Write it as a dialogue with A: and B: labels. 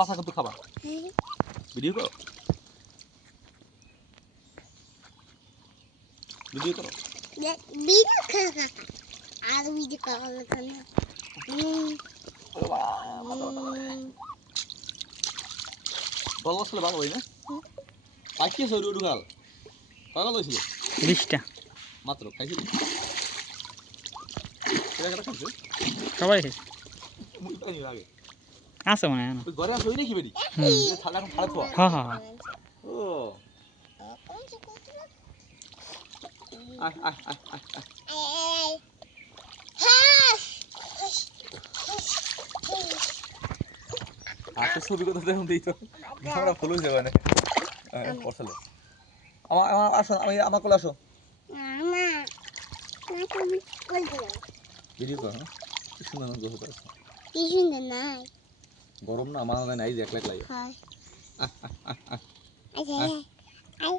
A: পাঁচা কিন্তু খাবা। ভিডিও করো। ভিডিও করো।
B: আর ভিডিও করা। কেন
A: বল আসলে ভালো হয় না পাখি সরি ওটু গাল পাগল হয়েছিল?
C: বিশটা।
A: মাত্র খাইছিল?
C: সবাই আছে মনে হয়
A: ঘরে আসো নাকি বেরি। থালা এখন খারাপ খাওয়া
C: হ্যাঁ হ্যাঁ হ্যাঁ।
A: ও। আয় আয় আয় আয় আয়। আর তো ছবি কথা দেখুন দিই তো। আমরা ফুল হয়ে যাবে না। পড়ছালে আমার আমার আসো আমি আমার কোলে আসো। ভিডিও কর হ্যাঁ? কি সুন্দর না গ্রহ আছে।
B: কি সুন্দর নাই।
A: গরম না আমার হয় না এই যে একলা একলাই।
B: হয়। আচ্ছা আই আই